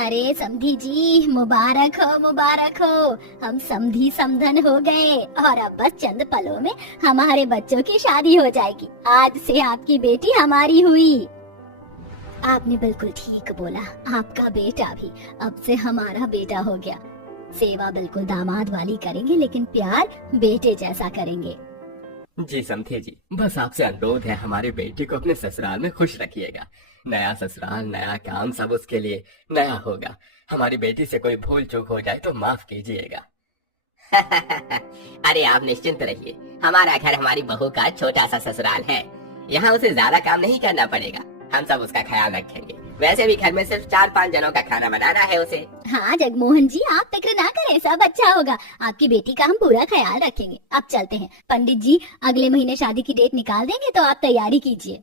अरे समधी जी, मुबारक हो। हम समधी समधन हो गए और अब बस चंद पलों में हमारे बच्चों की शादी हो जाएगी। आज से आपकी बेटी हमारी हुई। आपने बिल्कुल ठीक बोला, आपका बेटा भी अब से हमारा बेटा हो गया। सेवा बिल्कुल दामाद वाली करेंगे, लेकिन प्यार बेटे जैसा करेंगे। जी समधी जी, बस आपसे अनुरोध है, हमारे बेटे को अपने ससुराल में खुश रखिएगा। नया ससुराल, नया काम, सब उसके लिए नया होगा। हमारी बेटी से कोई भूल चूक हो जाए तो माफ कीजिएगा। अरे आप निश्चिंत रहिए, हमारा घर हमारी बहू का छोटा सा ससुराल है। यहाँ उसे ज्यादा काम नहीं करना पड़ेगा, हम सब उसका ख्याल रखेंगे। वैसे भी घर में सिर्फ 4-5 जनों का खाना बनाना है उसे। हाँ जगमोहन जी, आप फिक्र ना करें, सब अच्छा होगा। आपकी बेटी का हम पूरा ख्याल रखेंगे। अब चलते हैं। पंडित जी अगले महीने शादी की डेट निकाल देंगे, तो आप तैयारी कीजिए।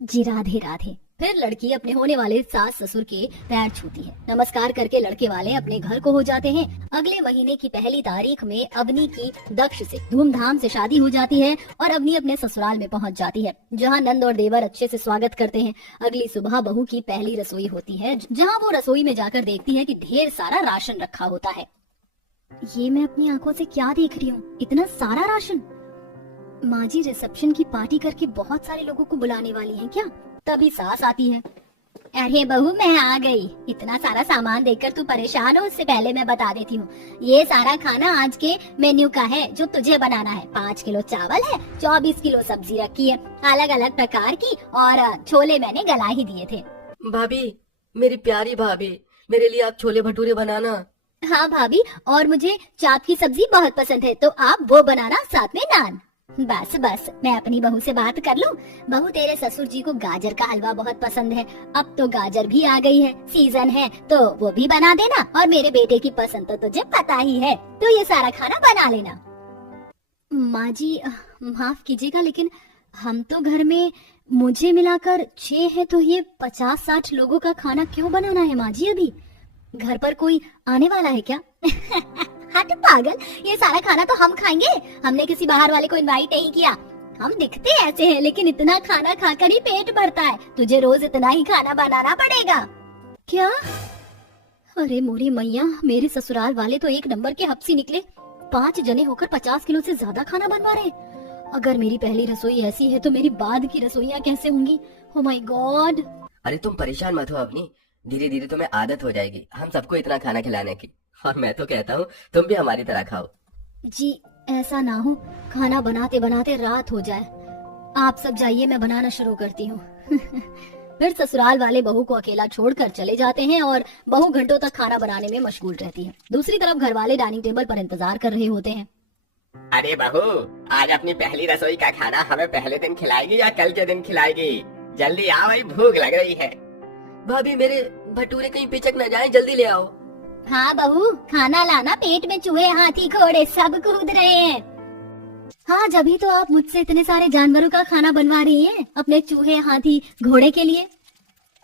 जी राधे राधे। फिर लड़की अपने होने वाले सास ससुर के पैर छूती है। नमस्कार करके लड़के वाले अपने घर को हो जाते हैं। अगले महीने की पहली तारीख में अवनी की दक्ष से धूमधाम से शादी हो जाती है और अवनी अपने ससुराल में पहुंच जाती है, जहां नंद और देवर अच्छे से स्वागत करते हैं। अगली सुबह बहू की पहली रसोई होती है, जहां वो रसोई में जाकर देखती है कि ढेर सारा राशन रखा होता है। ये मैं अपनी आंखों से क्या देख रही हूँ, इतना सारा राशन। माँ जी रिसेप्शन की पार्टी करके बहुत सारे लोगों को बुलाने वाली हैं क्या? तभी सास आती है। अरे बहू, मैं आ गई। इतना सारा सामान देखकर तू परेशान हो, उससे पहले मैं बता देती हूँ। ये सारा खाना आज के मेन्यू का है जो तुझे बनाना है। 5 किलो चावल है, 24 किलो सब्जी रखी है अलग अलग प्रकार की, और छोले मैंने गला ही दिए थे। भाभी, मेरी प्यारी भाभी, मेरे लिए आप छोले भटूरे बनाना। हाँ भाभी, और मुझे चाप की सब्जी बहुत पसंद है, तो आप वो बनाना, साथ में नान। बस बस, मैं अपनी बहू से बात कर लूं। बहू, तेरे ससुर जी को गाजर का हलवा बहुत पसंद है। अब तो गाजर भी आ गई है, सीजन है, तो वो भी बना देना। और मेरे बेटे की पसंद तो तुझे पता ही है, तो ये सारा खाना बना लेना। माँ जी माफ कीजिएगा, लेकिन हम तो घर में मुझे मिलाकर 6 है, तो ये 50-60 लोगों का खाना क्यों बनाना है माँ जी? अभी घर पर कोई आने वाला है क्या? हट पागल, ये सारा खाना तो हम खाएंगे। हमने किसी बाहर वाले को इनवाइट नहीं किया। हम दिखते ऐसे हैं, लेकिन इतना खाना खाकर ही पेट भरता है। तुझे रोज इतना ही खाना बनाना पड़ेगा क्या? अरे मोरी मैया, मेरे ससुराल वाले तो एक नंबर के हपसी निकले। 5 जने होकर 50 किलो से ज्यादा खाना बनवा रहे। अगर मेरी पहली रसोई ऐसी है, तो मेरी बाद की रसोइयाँ कैसे होंगी? Oh my God. अरे तुम परेशान मत हो अपनी, धीरे धीरे तुम्हें आदत हो जाएगी हम सबको इतना खाना खिलाने की। और मैं तो कहता हूँ तुम भी हमारी तरह खाओ। जी ऐसा ना हो, खाना बनाते बनाते रात हो जाए। आप सब जाइए, मैं बनाना शुरू करती हूँ। फिर ससुराल वाले बहू को अकेला छोड़कर चले जाते हैं और बहू घंटों तक खाना बनाने में मशगूल रहती है। दूसरी तरफ घर वाले डाइनिंग टेबल पर इंतजार कर रहे होते हैं। अरे बहू, आज अपनी पहली रसोई का खाना हमें पहले दिन खिलाएगी या कल के दिन खिलाएगी? जल्दी आओ, भाई भूख लग रही है। भाभी, मेरे भटूरे कहीं पिचक न जाए, जल्दी ले आओ। हाँ बहू, खाना लाना, पेट में चूहे हाथी घोड़े सब कूद रहे हैं। हाँ, जभी तो आप मुझसे इतने सारे जानवरों का खाना बनवा रही हैं, अपने चूहे हाथी घोड़े के लिए।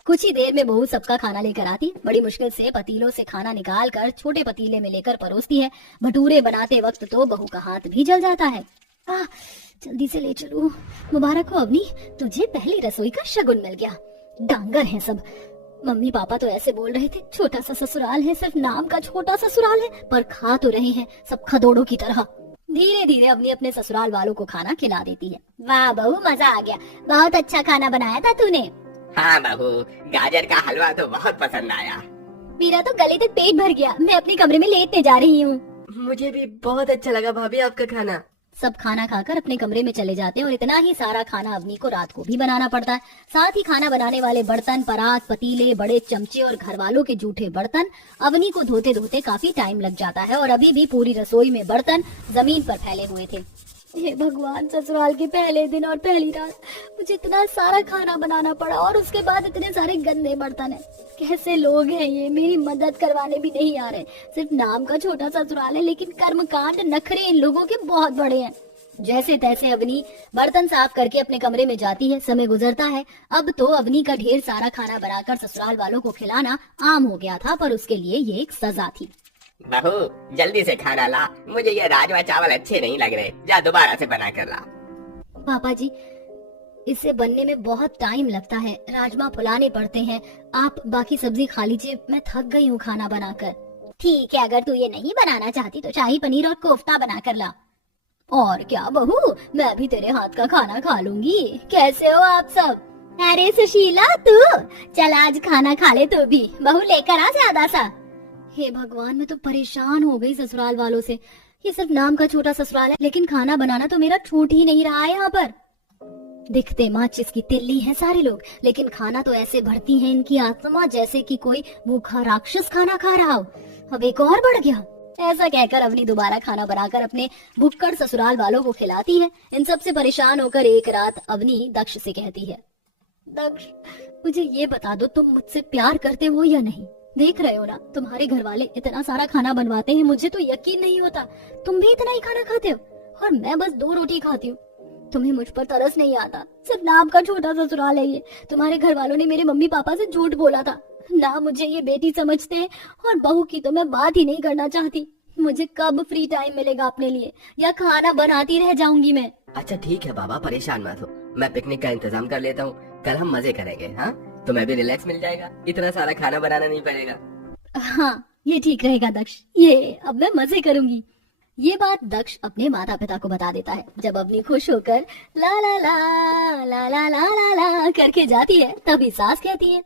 कुछ ही देर में बहू सबका खाना लेकर आती। बड़ी मुश्किल से पतीलों से खाना निकाल कर छोटे पतीले में लेकर परोसती है। भटूरे बनाते वक्त तो बहू का हाथ भी जल जाता है। जल्दी से ले चलो। मुबारक हो अवनी, तुझे पहली रसोई का शगुन मिल गया। डांगर हैं सब। मम्मी पापा तो ऐसे बोल रहे थे, छोटा सा ससुराल है, सिर्फ नाम का छोटा ससुराल है, पर खा तो रहे हैं सब खदोड़ों की तरह। धीरे धीरे अवनी अपने ससुराल वालों को खाना खिला देती है। वाह बहू, मजा आ गया, बहुत अच्छा खाना बनाया था तूने। हाँ बहू, गाजर का हलवा तो बहुत पसंद आया। मेरा तो गले तक पेट भर गया, मैं अपने कमरे में लेटने जा रही हूँ। मुझे भी बहुत अच्छा लगा भाभी आपका खाना। सब खाना खाकर अपने कमरे में चले जाते हैं और इतना ही सारा खाना अवनी को रात को भी बनाना पड़ता है। साथ ही खाना बनाने वाले बर्तन, परात, पतीले, बड़े चमचे और घर वालों के जूठे बर्तन अवनी को धोते धोते काफी टाइम लग जाता है और अभी भी पूरी रसोई में बर्तन जमीन पर फैले हुए थे। हे भगवान, ससुराल के पहले दिन और पहली रात मुझे इतना सारा खाना बनाना पड़ा और उसके बाद इतने सारे गंदे बर्तन हैं। कैसे लोग हैं ये, मेरी मदद करवाने भी नहीं आ रहे। सिर्फ नाम का छोटा ससुराल है, लेकिन कर्मकांड नखरे इन लोगों के बहुत बड़े हैं। जैसे तैसे अवनी बर्तन साफ करके अपने कमरे में जाती है। समय गुजरता है। अब तो अवनी का ढेर सारा खाना बनाकर ससुराल वालों को खिलाना आम हो गया था, पर उसके लिए ये एक सजा थी। बहू, जल्दी से खाना ला, मुझे ये राजमा चावल अच्छे नहीं लग रहे, जा दोबारा से बना कर ला। पापा जी, इसे बनने में बहुत टाइम लगता है, राजमा फुलाने पड़ते हैं। आप बाकी सब्जी खा लीजिए, मैं थक गई हूँ खाना बनाकर। ठीक है, अगर तू ये नहीं बनाना चाहती तो शाही पनीर और कोफ्ता बना कर ला। और क्या बहू, मैं भी तेरे हाथ का खाना खा लूंगी। कैसे हो आप सब? अरे सुशीला, तू चल आज खाना खा ले तू भी। बहू लेकर आ ज्यादा सा। हे भगवान, मैं तो परेशान हो गई ससुराल वालों से। ये सिर्फ नाम का छोटा ससुराल है, लेकिन खाना बनाना तो मेरा छूट ही नहीं रहा है यहाँ पर। दिखते माचिस की तिल्ली हैं सारे लोग, लेकिन खाना तो ऐसे भरती है इनकी आत्मा जैसे कि कोई भूखा राक्षस खाना खा रहा हो। अब एक और बढ़ गया। ऐसा कहकर अवनी दोबारा खाना बनाकर अपने भुक्कड़ ससुराल वालों को खिलाती है। इन सब से परेशान होकर एक रात अवनी दक्ष से कहती है, दक्ष मुझे ये बता दो, तुम मुझसे प्यार करते हो या नहीं? देख रहे हो ना, तुम्हारे घर वाले इतना सारा खाना बनवाते हैं, मुझे तो यकीन नहीं होता तुम भी इतना ही खाना खाते हो और मैं बस 2 रोटी खाती हूँ। तुम्हें मुझ पर तरस नहीं आता? सिर्फ नाम का छोटा ससुराल है ये। तुम्हारे घर वालों ने मेरे मम्मी पापा से झूठ बोला था ना, मुझे ये बेटी समझते हैं और बहू की तो मैं बात ही नहीं करना चाहती। मुझे कब फ्री टाइम मिलेगा अपने लिए, या खाना बनाती रह जाऊंगी मैं? अच्छा ठीक है बाबा, परेशान मत हो, मैं पिकनिक का इंतजाम कर लेता हूँ। कल हम मजे करेंगे। हाँ, तुम्हें भी रिलैक्स मिल जाएगा, इतना सारा खाना बनाना नहीं पड़ेगा। हाँ, ये ठीक रहेगा दक्ष, ये अब मैं मजे करूंगी। ये बात दक्ष अपने माता पिता को बता देता है। जब अवनी खुश होकर ला ला ला ला ला ला ला ला करके जाती है, तभी सास कहती है,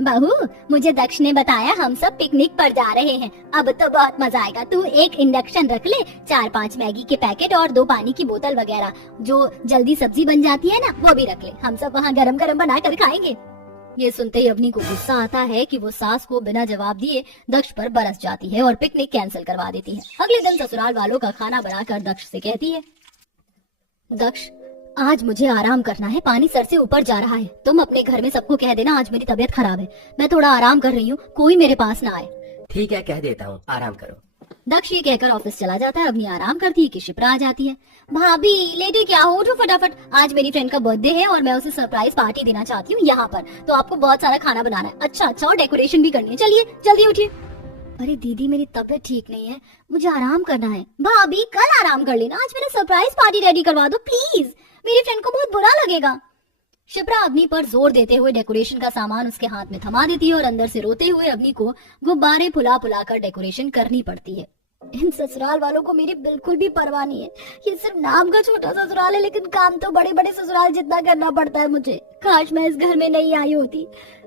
बहू मुझे दक्ष ने बताया हम सब पिकनिक पर जा रहे हैं, अब तो बहुत मजा आएगा। तू एक इंडक्शन रख ले, 4-5 मैगी के पैकेट और 2 पानी की बोतल वगैरह, जो जल्दी सब्जी बन जाती है ना वो भी रख ले, हम सब वहाँ गरम गरम बना कर खाएंगे। ये सुनते ही अवनी को गुस्सा आता है कि वो सास को बिना जवाब दिए दक्ष पर बरस जाती है और पिकनिक कैंसिल करवा देती है। अगले दिन ससुराल वालों का खाना बनाकर दक्ष से कहती है, दक्ष आज मुझे आराम करना है, पानी सर से ऊपर जा रहा है। तुम अपने घर में सबको कह देना आज मेरी तबीयत खराब है, मैं थोड़ा आराम कर रही हूँ, कोई मेरे पास ना आए। ठीक है, कह देता हूँ, आराम करो। दक्ष ये कहकर ऑफिस चला जाता है। अवनी आराम करती है कि शिप्रा आ जाती है। भाभी लेटे क्या हो, उठो फटाफट, आज मेरी फ्रेंड का बर्थडे है और मैं उसे सरप्राइज पार्टी देना चाहती हूँ यहाँ पर, तो आपको बहुत सारा खाना बनाना है। अच्छा और डेकोरेशन भी करनी है, चलिए जल्दी उठिए। अरे दीदी मेरी तबीयत ठीक नहीं है, मुझे आराम करना है। भाभी कल आराम कर लेना, आज मेरा सरप्राइज पार्टी रेडी करवा दो प्लीज, मेरी फ्रेंड को बहुत बुरा लगेगा। शिप्रा अवनी पर जोर देते हुए डेकोरेशन का सामान उसके हाथ में थमा देती है और अंदर से रोते हुए अवनी को गुब्बारे फुला फुला कर डेकोरेशन करनी पड़ती है। इन ससुराल वालों को मेरी बिल्कुल भी परवाह नहीं है। ये सिर्फ नाम का छोटा ससुराल है, लेकिन काम तो बड़े बड़े ससुराल जितना करना पड़ता है मुझे। काश मैं इस घर में नहीं आई होती,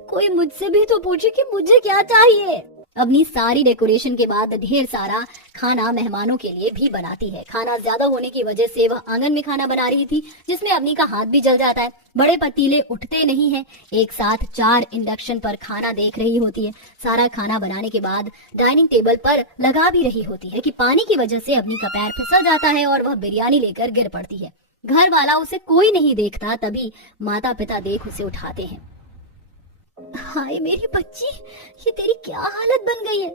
कोई मुझसे भी तो पूछे कि मुझे क्या चाहिए। अपनी सारी डेकोरेशन के बाद ढेर सारा खाना मेहमानों के लिए भी बनाती है। खाना ज्यादा होने की वजह से वह आंगन में खाना बना रही थी, जिसमें अवनी का हाथ भी जल जाता है। बड़े पतीले उठते नहीं हैं। एक साथ 4 इंडक्शन पर खाना देख रही होती है। सारा खाना बनाने के बाद डाइनिंग टेबल पर लगा भी रही होती है कि पानी की वजह से अवनी का पैर फिसल जाता है और वह बिरयानी लेकर गिर पड़ती है। घर वाला उसे कोई नहीं देखता, तभी माता पिता देख उसे उठाते हैं। हाय मेरी बच्ची, ये तेरी क्या हालत बन गई है।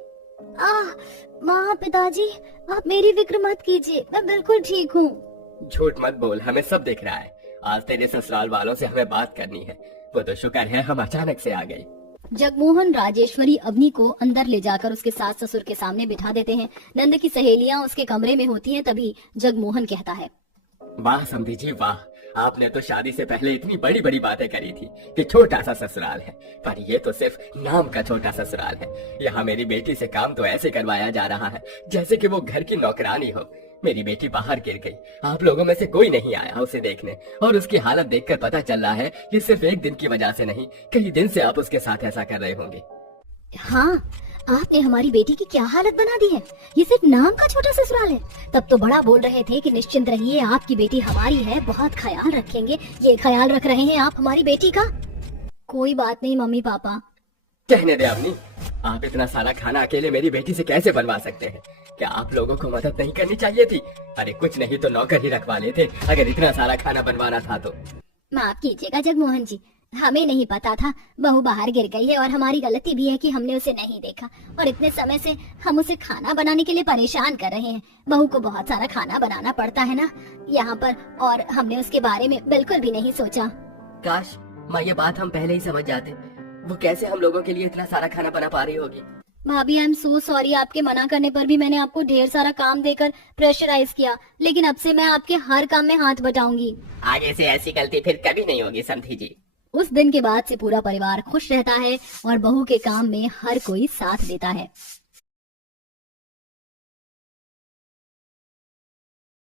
माँ पिताजी आप मेरी फिक्र मत कीजिए, मैं बिल्कुल ठीक हूँ। झूठ मत बोल, हमें सब दिख रहा है। आज तेरे ससुराल वालों से हमें बात करनी है। वो तो शुक्र है हम अचानक से आ गए। जगमोहन राजेश्वरी अवनी को अंदर ले जाकर उसके सास ससुर के सामने बिठा देते हैं। नंद की सहेलियां उसके कमरे में होती हैं, तभी जगमोहन कहता है, वाह समधी जी वाह, आपने तो शादी से पहले इतनी बड़ी बड़ी बातें करी थी कि छोटा सा ससुराल है, पर ये तो सिर्फ नाम का छोटा ससुराल है। यहाँ मेरी बेटी से काम तो ऐसे करवाया जा रहा है जैसे कि वो घर की नौकरानी हो। मेरी बेटी बाहर गिर गई, आप लोगों में से कोई नहीं आया उसे देखने, और उसकी हालत देखकर पता चल रहा है ये सिर्फ एक दिन की वजह से नहीं, कई दिन से आप उसके साथ ऐसा कर रहे होंगे। हाँ आपने हमारी बेटी की क्या हालत बना दी है। ये सिर्फ नाम का छोटा ससुराल है। तब तो बड़ा बोल रहे थे कि निश्चिंत रहिए, आपकी बेटी हमारी है, बहुत ख्याल रखेंगे। ये ख्याल रख रहे हैं आप हमारी बेटी का? कोई बात नहीं मम्मी पापा। कहने दे अवनी, आप इतना सारा खाना अकेले मेरी बेटी से कैसे बनवा सकते हैं? क्या आप लोगों को मदद नहीं करनी चाहिए थी? अरे कुछ नहीं तो नौकर ही रखवा लेते अगर इतना सारा खाना बनवाना था तो। माफ कीजिएगा जगमोहन जी, हमें नहीं पता था बहू बाहर गिर गई है, और हमारी गलती भी है कि हमने उसे नहीं देखा, और इतने समय से हम उसे खाना बनाने के लिए परेशान कर रहे हैं। बहू को बहुत सारा खाना बनाना पड़ता है ना यहाँ पर, और हमने उसके बारे में बिल्कुल भी नहीं सोचा। काश माँ ये बात हम पहले ही समझ जाते। वो कैसे हम लोगों के लिए इतना सारा खाना बना पा रही होगी। भाभी आई एम सो सॉरी, आपके मना करने पर भी मैंने आपको ढेर सारा काम देकर प्रेशराइज किया, लेकिन अब से मैं आपके हर काम में हाथ बटाऊंगी। आगे से ऐसी गलती फिर कभी नहीं होगी समधी जी। उस दिन के बाद से पूरा परिवार खुश रहता है और बहू के काम में हर कोई साथ देता है।